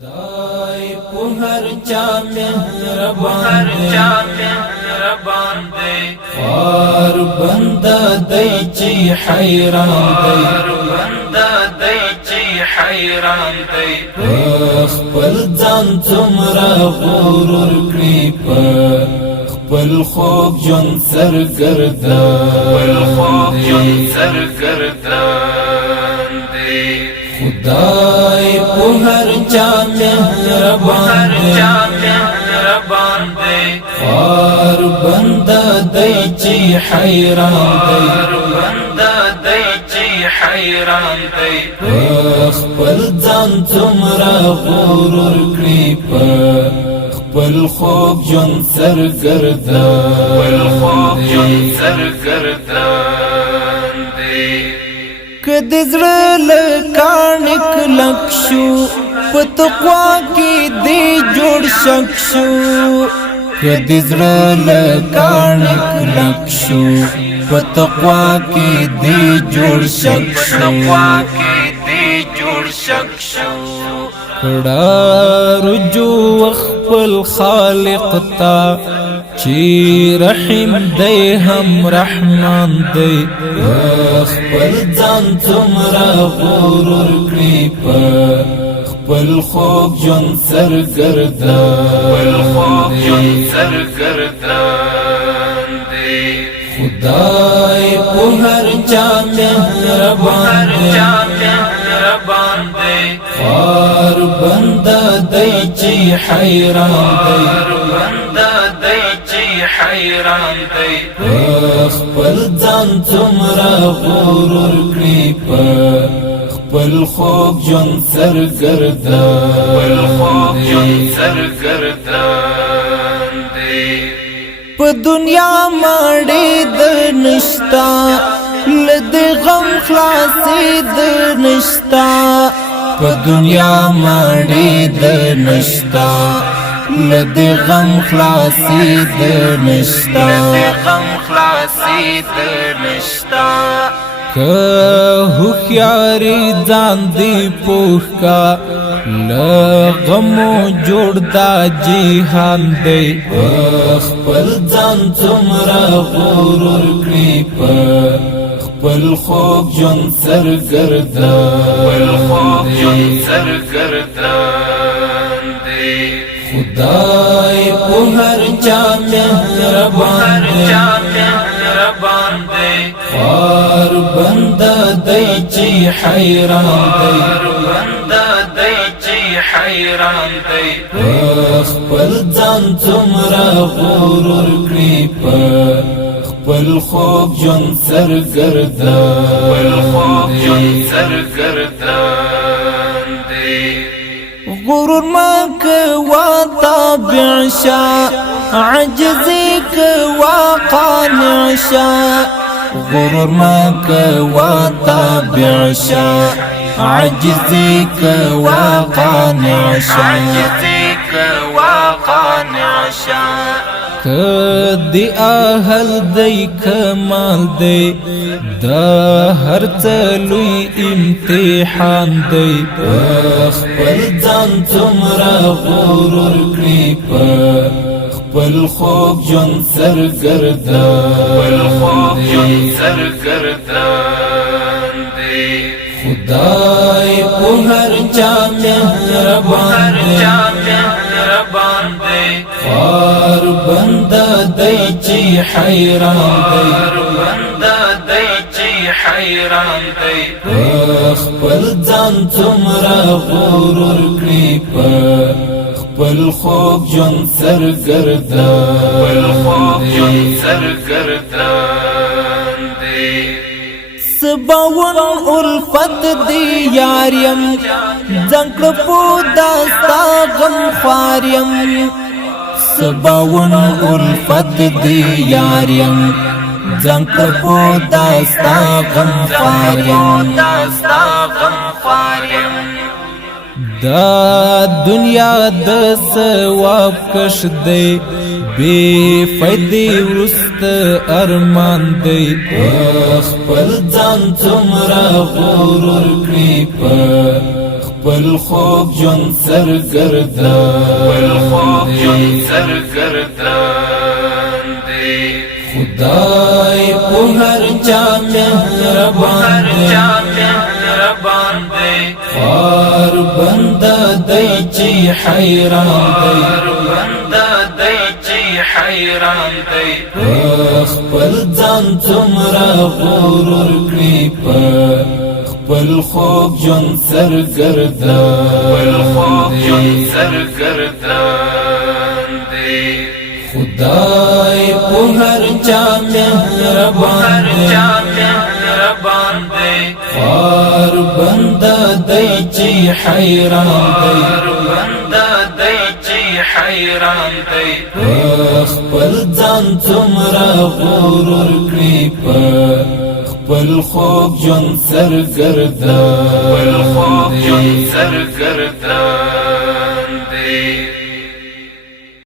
خدای په هر چا مهربان دی خار بنده دی چې حیران دی خپل ځان څومره غرور کړي په خپل خوب ژوند سرګردان دی خدای په هر چا مهربان دی خار بنده دی چې حیران دی خپل ځان څومره غرور کړي په خپل خوب ژوند سرګردان دی که د زړه له کاڼي کلک شو په تقوا کې دې جوړ شک شو که د زړه له کاڼي کلک شو په تقوا کې دې جوړ شک شو کړه رجوع خپل خالق ته چې رحیم دی هم رحمان دی خپل ځان څومره غرور کړي په خپل خوب ژوند سرګردان دی خدای په هر چا مهربان دی خار بنده دی چې حیران دی خپل ځان څومره غرور کړي په خپل خوب ژوند سرګردان دی په دنیا مړې د نشتا لد غم خلاصې د نشتا په دنیا مړې د نشتا لد غم خلاصې د نشتا که هوښیاري ځان دی پوښ کا له غمو جوړ دا جهان دی خپل ځان څومره غرور کړي په خپل خوب ژوند سرګردان دی خدای په هر چا مهربان دی خار بنده دی چې حیران دی خپل ځان څومره غرور کړي په خپل خوب ژوند سرګردان دی غرور ما کوا تابع شا عجزی کوا قانع شا غرور ما کوا تابع شا عجزی کوا قانع شا که دی اهل دی کمال دی دا هر لوی امتحان دی خپل ځان څومره غرور کړي په خپل خوب ژوند سرګردان دی خدای په هر چا مهربان دی خار بنده دی چې حیران دی خپل ځان څومره غرور کړي په خپل خوب ژوند سرګردان دی سباون الفت دی یاریم ځنکړ په داستا غم خواریم سباون الفت دی یاریم ځنکړ په داستا غم خواریم دا دنیا د ثواب کش دی بے فائدې ورست ارمان دی خپل ځان څومره غرور کړي په خپل خوب جون سرګردان دی خدای په هر چا مهربان دی خار بنده دی چې حیران دی خپل ځان څومره غرور کړي په خپل خوب جون سرګردان دی خدای په هر چا مهربان دی خار بنده دی چې حیران دی خپل ځان څومره غرور کړي په خپل خوب جون سرګردان دی